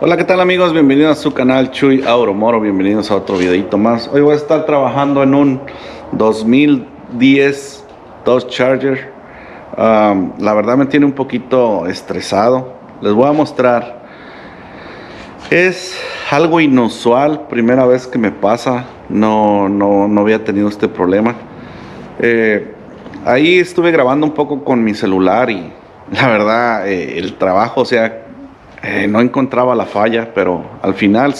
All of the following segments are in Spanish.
Hola, ¿qué tal amigos? Bienvenidos a su canal Chuy Auromoro, bienvenidos a otro videito más. Hoy voy a estar trabajando en un 2010 Dodge Charger. La verdad me tiene un poquito estresado. Les voy a mostrar. Es algo inusual, primera vez que me pasa. No había tenido este problema. Ahí estuve grabando un poco con mi celular y la verdad el trabajo, no encontraba la falla, pero al final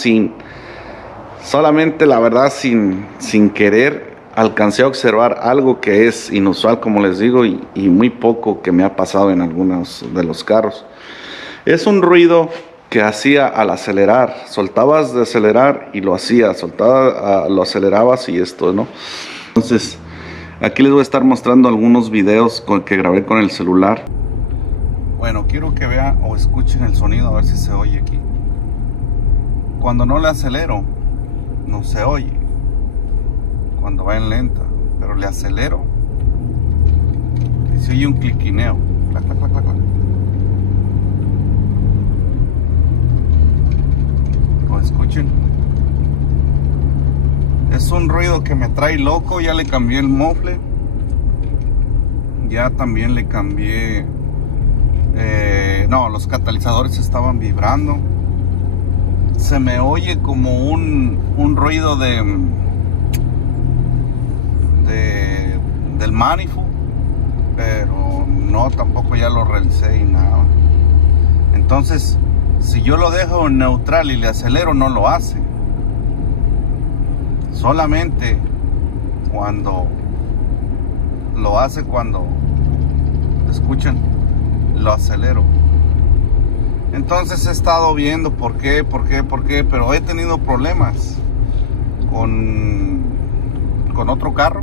solamente la verdad sin querer alcancé a observar algo que es inusual, como les digo, y muy poco que me ha pasado en algunos de los carros. Es un ruido que hacía al acelerar. Soltabas de acelerar y lo hacía, lo acelerabas y esto, ¿no? Entonces aquí les voy a estar mostrando algunos videos que grabé con el celular. Bueno, quiero que vean o escuchen el sonido, a ver si se oye aquí. Cuando no le acelero, no se oye. Cuando va en lenta, pero le acelero y se oye un cliquineo. Clac, clac, clac, clac, clac. ¿Lo escuchen? Es un ruido que me trae loco. Ya le cambié el mofle. Ya también le cambié... no, los catalizadores estaban vibrando. Se me oye como un ruido del manifold, pero no, tampoco ya lo revisé y nada. Entonces, si yo lo dejo en neutral y le acelero, no lo hace. Solamente cuando lo hace, cuando escuchen, lo acelero. Entonces he estado viendo por qué, pero he tenido problemas con otro carro.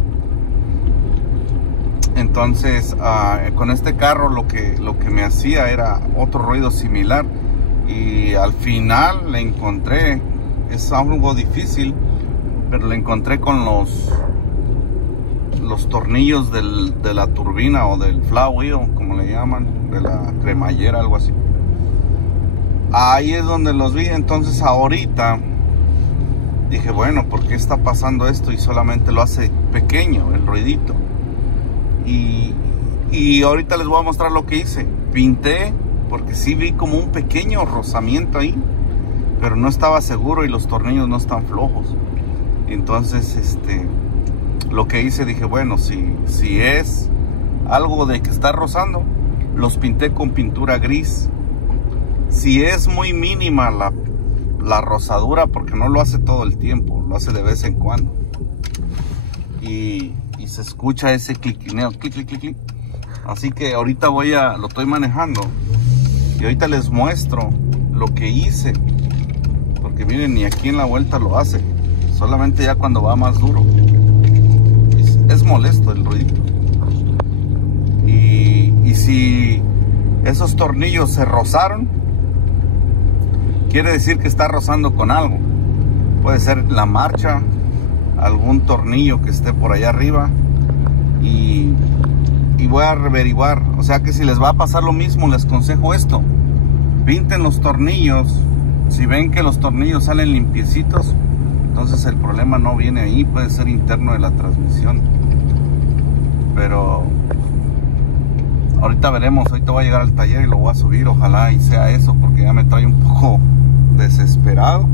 Entonces con este carro lo que me hacía era otro ruido similar, y al final le encontré, es algo difícil, pero le encontré con los tornillos de la turbina o del flywheel, como le llaman, de la cremallera, algo así. Ahí es donde los vi. Entonces ahorita dije, bueno, ¿por qué está pasando esto? Y solamente lo hace pequeño el ruidito. Y ahorita les voy a mostrar lo que hice. Pinté, porque sí vi como un pequeño rozamiento ahí, pero no estaba seguro y los tornillos no están flojos. Entonces lo que hice, dije, bueno, si es algo de que está rozando, los pinté con pintura gris. Si es muy mínima la rozadura, porque no lo hace todo el tiempo, lo hace de vez en cuando, y se escucha ese cliquineo, clic, clic, clic, clic. Así que ahorita lo estoy manejando y ahorita les muestro lo que hice, porque miren, ni aquí en la vuelta lo hace, solamente ya cuando va más duro. Es molesto el ruido. Y si esos tornillos se rozaron, quiere decir que está rozando con algo. Puede ser la marcha, algún tornillo que esté por allá arriba, y voy a averiguar. O sea que si les va a pasar lo mismo, les aconsejo esto: pinten los tornillos. Si ven que los tornillos salen limpiecitos, entonces el problema no viene ahí, puede ser interno de la transmisión. Pero ahorita veremos. Ahorita voy a llegar al taller y lo voy a subir, ojalá y sea eso, porque ya me trae un poco desesperado.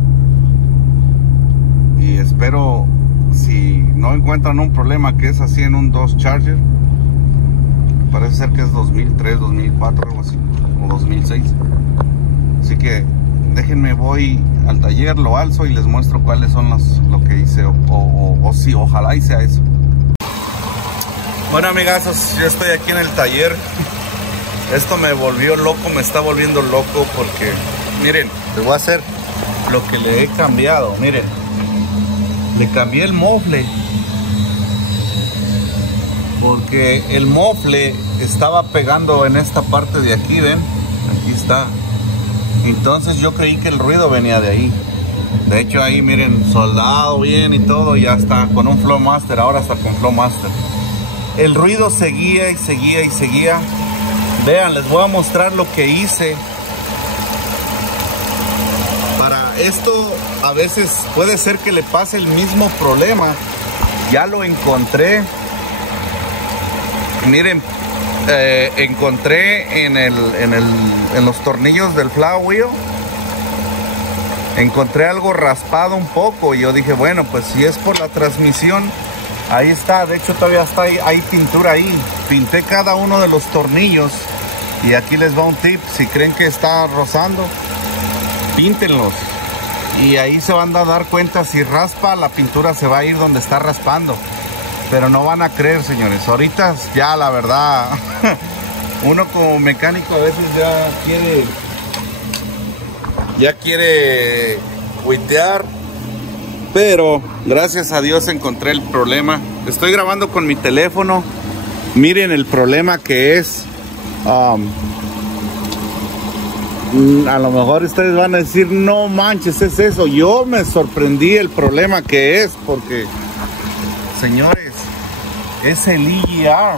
Y espero, si no encuentran un problema que es así en un Dodge Charger, parece ser que es 2003, 2004, algo así, o 2006. Así que déjenme, voy al taller, lo alzo y les muestro cuáles son lo que hice, o si ojalá y sea eso. Bueno, amigazos, yo estoy aquí en el taller. Esto me volvió loco, me está volviendo loco, porque miren, les voy a hacer lo que le he cambiado. Miren, le cambié el mofle, porque el mofle estaba pegando en esta parte de aquí, ven, aquí está. Entonces yo creí que el ruido venía de ahí. De hecho ahí miren, soldado bien y todo, ya está con un Flowmaster, ahora está con Flowmaster. El ruido seguía y seguía y seguía. Vean, les voy a mostrar lo que hice. esto a veces puede ser que le pase el mismo problema. Ya lo encontré. Miren, encontré en los tornillos del flywheel. Encontré algo raspado un poco. Y yo dije, bueno, pues si es por la transmisión, ahí está. De hecho, todavía está hay pintura ahí. Pinté cada uno de los tornillos. Y aquí les va un tip. Si creen que está rozando, píntenlos. Y ahí se van a dar cuenta. Si raspa, la pintura se va a ir donde está raspando. Pero no van a creer, señores. Ahorita ya la verdad, uno como mecánico a veces ya quiere cuitear. Pero gracias a Dios encontré el problema. Estoy grabando con mi teléfono. Miren el problema que es. A lo mejor ustedes van a decir, no manches, es eso. Yo me sorprendí el problema que es, porque, señores, es el EGR.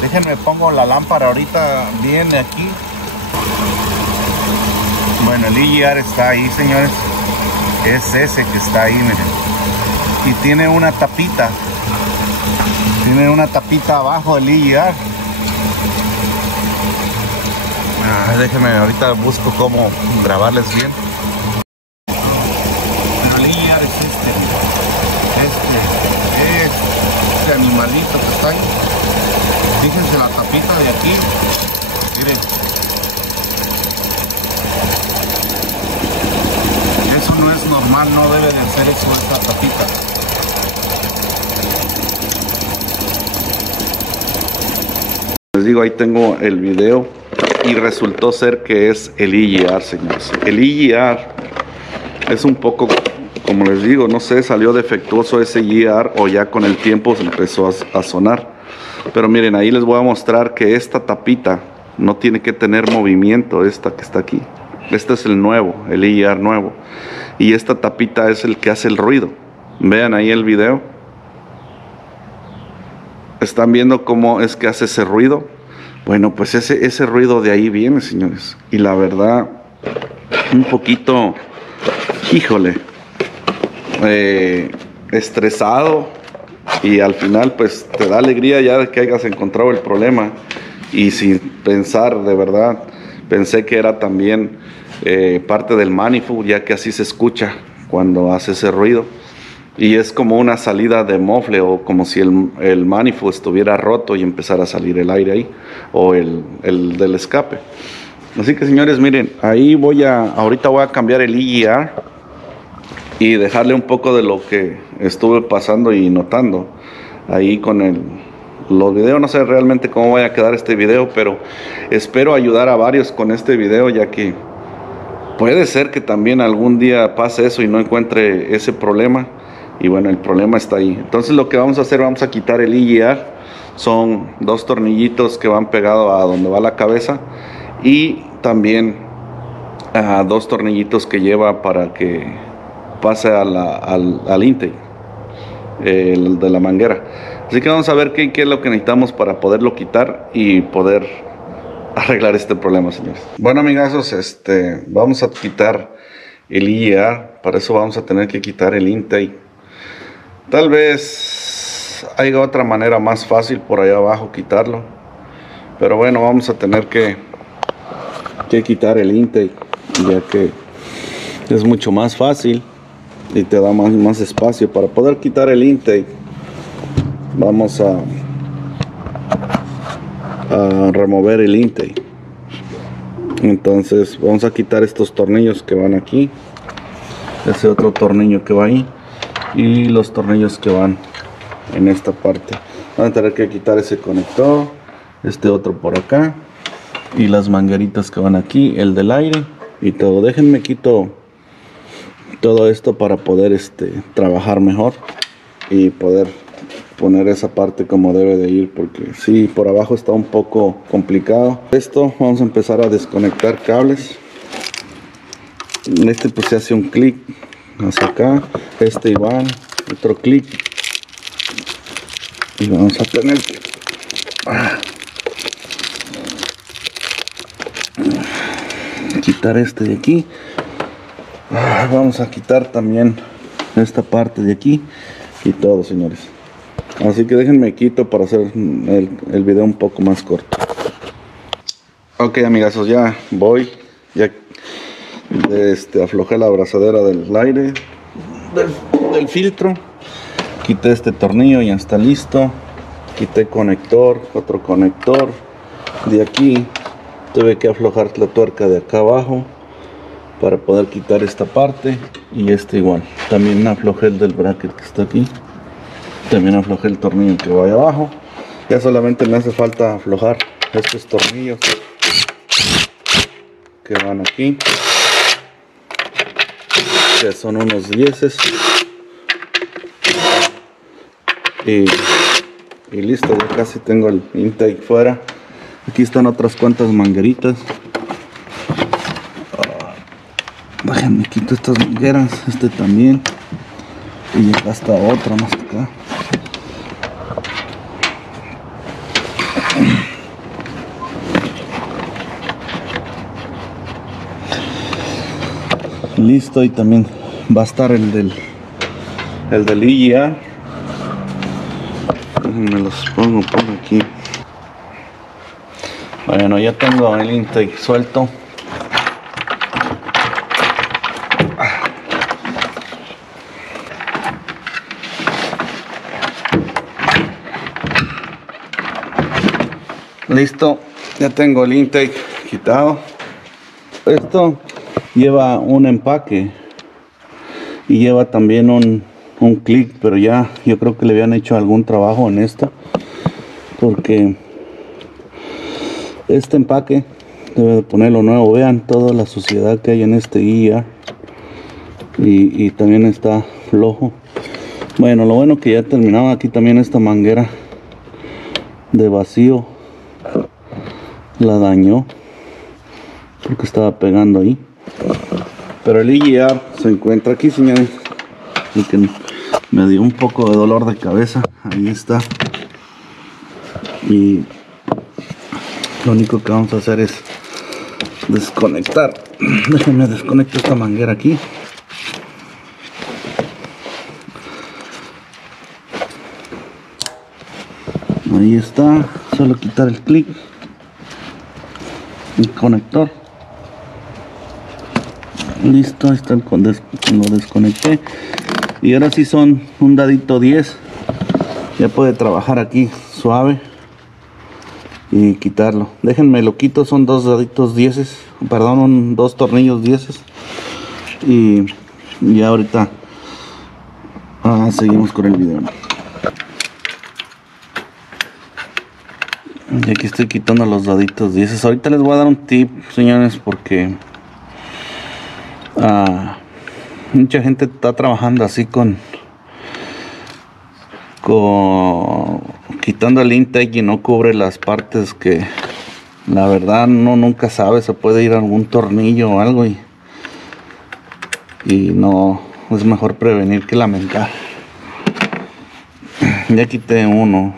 Déjenme pongo la lámpara ahorita bien aquí. Bueno, el EGR está ahí, señores. Es ese que está ahí, miren. Y tiene una tapita. Tiene una tapita abajo del EGR. Déjenme, ahorita busco cómo grabarles bien. Pero el EGR es este animalito que está ahí. Fíjense la tapita de aquí. Miren. Eso no es normal, no debe de ser eso, esa tapita. Les digo, ahí tengo el video. Y resultó ser que es el EGR, señores. El EGR es un poco, como les digo, no sé, salió defectuoso ese EGR o ya con el tiempo se empezó a sonar. Pero miren, ahí les voy a mostrar que esta tapita no tiene que tener movimiento, esta que está aquí. Este es el nuevo, el EGR nuevo. Y esta tapita es el que hace el ruido. Vean ahí el video. ¿Están viendo cómo es que hace ese ruido? Bueno, pues ese ruido de ahí viene, señores. Y la verdad, un poquito, híjole, estresado. Y al final, pues, te da alegría ya de que hayas encontrado el problema. Y sin pensar, de verdad, pensé que era también parte del manifold, ya que así se escucha cuando hace ese ruido. Y es como una salida de mofle, o como si el manifold estuviera roto y empezara a salir el aire ahí, o el del escape. Así que, señores, miren, ahí ahorita voy a cambiar el EGR y dejarle un poco de lo que estuve pasando y notando ahí con los videos. No sé realmente cómo vaya a quedar este video, pero espero ayudar a varios con este video, ya que puede ser que también algún día pase eso y no encuentre ese problema. Y bueno, el problema está ahí. Entonces lo que vamos a hacer, vamos a quitar el EGR. Son dos tornillitos que van pegados a donde va la cabeza. Y también dos tornillitos que lleva para que pase al intake, el de la manguera. Así que vamos a ver qué es lo que necesitamos para poderlo quitar y poder arreglar este problema, señores. Bueno, amigazos, vamos a quitar el EGR. Para eso vamos a tener que quitar el intake. Tal vez haya otra manera más fácil por allá abajo quitarlo, pero bueno, vamos a tener que quitar el intake, ya que es mucho más fácil y te da más espacio. Para poder quitar el intake, vamos a remover el intake. Entonces vamos a quitar estos tornillos que van aquí, ese otro tornillo que va ahí, y los tornillos que van en esta parte. Van a tener que quitar ese conector, este otro por acá, y las mangueritas que van aquí, el del aire y todo. Déjenme quito todo esto para poder trabajar mejor y poder poner esa parte como debe de ir, porque sí, por abajo está un poco complicado. Esto vamos a empezar a desconectar cables. Pues se hace un clic hacia acá, igual, otro clic, y vamos a tener que quitar de aquí. Vamos a quitar también esta parte de aquí y todo, señores. Así que déjenme quito para hacer el video un poco más corto. Ok, amigazos, ya voy. Ya aflojé la abrazadera del aire del filtro. Quité este tornillo, ya está listo. Quité conector, otro conector. De aquí tuve que aflojar la tuerca de acá abajo para poder quitar esta parte. Y igual. También aflojé el del bracket que está aquí. También aflojé el tornillo que va ahí abajo. Ya solamente me hace falta aflojar estos tornillos que van aquí, que son unos 10 y listo. Ya casi tengo el intake fuera. Aquí están otras cuantas mangueritas. Déjenme quito estas mangueras, también, y acá está otra más acá. Listo, y también va a estar el del EGR. Me los pongo por aquí. Bueno, ya tengo el intake suelto. Listo, ya tengo el intake quitado. Esto lleva un empaque y lleva también un clic, pero ya yo creo que le habían hecho algún trabajo en esto, porque este empaque debe de ponerlo nuevo. Vean toda la suciedad que hay en este guía, y también está flojo. Bueno, lo bueno que ya terminaba. Aquí también esta manguera de vacío la dañó porque estaba pegando ahí. Pero el EGR se encuentra aquí, señores, y que me dio un poco de dolor de cabeza. Ahí está. Y lo único que vamos a hacer es desconectar. Déjenme desconectar esta manguera aquí. Ahí está. Solo quitar el clic, el conector. Listo, ahí está lo desconecté. Y ahora sí son un dadito 10. Ya puede trabajar aquí suave y quitarlo. Déjenme lo quito, son dos daditos 10, perdón, dos tornillos 10. Y ya ahorita seguimos con el video. Y aquí estoy quitando los daditos 10. Ahorita les voy a dar un tip, señores, porque mucha gente está trabajando así con quitando el intake y no cubre las partes que la verdad nunca sabe. Se puede ir algún tornillo o algo, y no, es mejor prevenir que lamentar. Ya quité uno.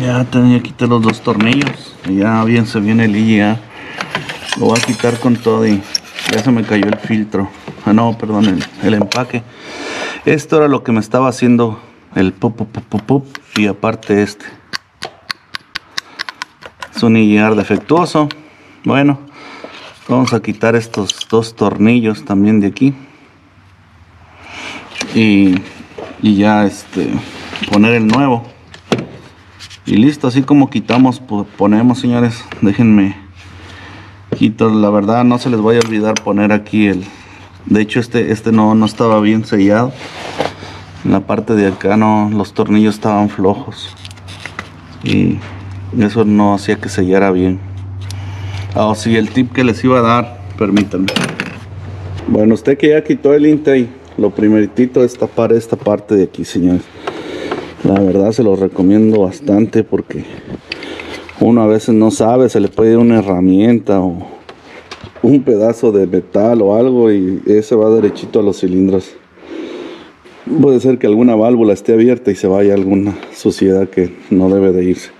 Ya quité los dos tornillos. Y ya bien se viene el EGR. Lo voy a quitar con todo y ya se me cayó el filtro. No, perdón, el empaque. Esto era lo que me estaba haciendo el pop. Y aparte es un EGR defectuoso. Bueno, vamos a quitar estos dos tornillos también de aquí. Y ya poner el nuevo. Y listo, así como quitamos, ponemos, señores. Déjenme quito. La verdad no se les vaya a olvidar poner aquí de hecho no estaba bien sellado. En la parte de acá los tornillos estaban flojos y eso no hacía que sellara bien. Sí, el tip que les iba a dar, permítanme. Bueno, usted que ya quitó el intake, lo primeritito es tapar esta parte de aquí, señores. La verdad se los recomiendo bastante, porque uno a veces no sabe, se le puede ir una herramienta o un pedazo de metal o algo y ese va derechito a los cilindros. Puede ser que alguna válvula esté abierta y se vaya alguna suciedad que no debe de irse.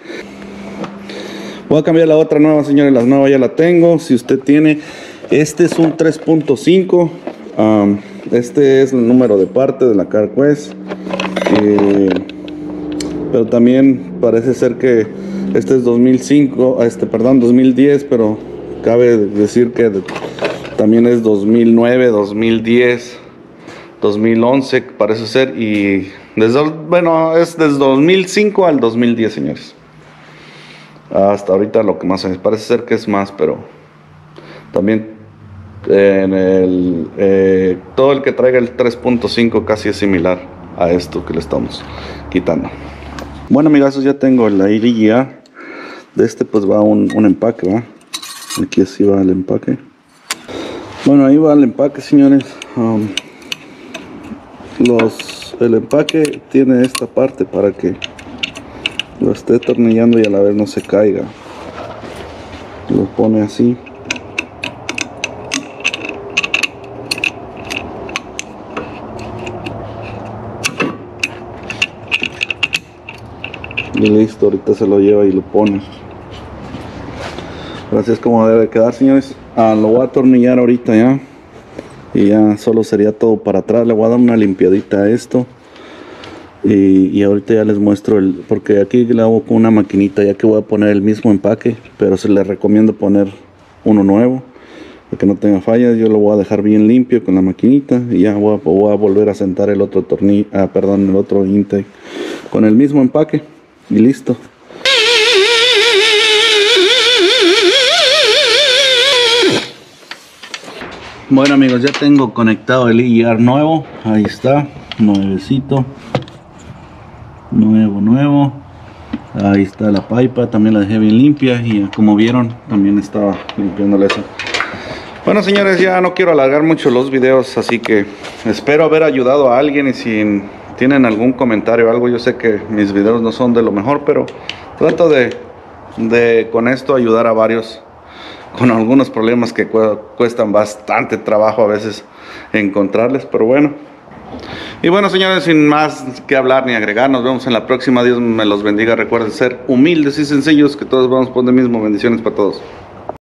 Voy a cambiar la otra nueva, señores. La nueva ya la tengo. Si usted tiene, este es un 3.5. Este es el número de parte de la CarQuest. Pero también parece ser que este es 2005, perdón, 2010, pero cabe decir que también es 2009, 2010, 2011, parece ser, y bueno, es desde 2005 al 2010, señores. Hasta ahorita lo que más parece ser que es más, pero también todo el que traiga el 3.5 casi es similar a esto que le estamos quitando. Bueno, amigos, ya tengo la irilla. De este pues va un empaque, ¿va? Aquí así va el empaque. Bueno, ahí va el empaque, señores. El empaque tiene esta parte para que lo esté atornillando y a la vez no se caiga. Lo pone así. Y listo, ahorita se lo lleva y lo pone. Así es como debe quedar, señores. Lo voy a atornillar ahorita ya. Y ya solo sería todo para atrás. Le voy a dar una limpiadita a esto. Y ahorita ya les muestro porque aquí le hago con una maquinita, ya que voy a poner el mismo empaque. Pero se les recomiendo poner uno nuevo, para que no tenga fallas. Yo lo voy a dejar bien limpio con la maquinita. Y ya voy a volver a sentar el otro el otro intake con el mismo empaque. Y listo. Bueno, amigos, ya tengo conectado el EGR nuevo. Ahí está, nuevecito. Nuevo. Ahí está la pipa, también la dejé bien limpia. Y como vieron, también estaba limpiándole eso. Bueno, señores, ya no quiero alargar mucho los videos, así que espero haber ayudado a alguien. Y si tienen algún comentario o algo, yo sé que mis videos no son de lo mejor, pero trato de con esto ayudar a varios con algunos problemas que cuestan bastante trabajo a veces encontrarles, pero bueno. Y bueno, señores, sin más que hablar ni agregar, nos vemos en la próxima. Dios me los bendiga. Recuerden ser humildes y sencillos, que todos vamos por el mismo. Bendiciones para todos.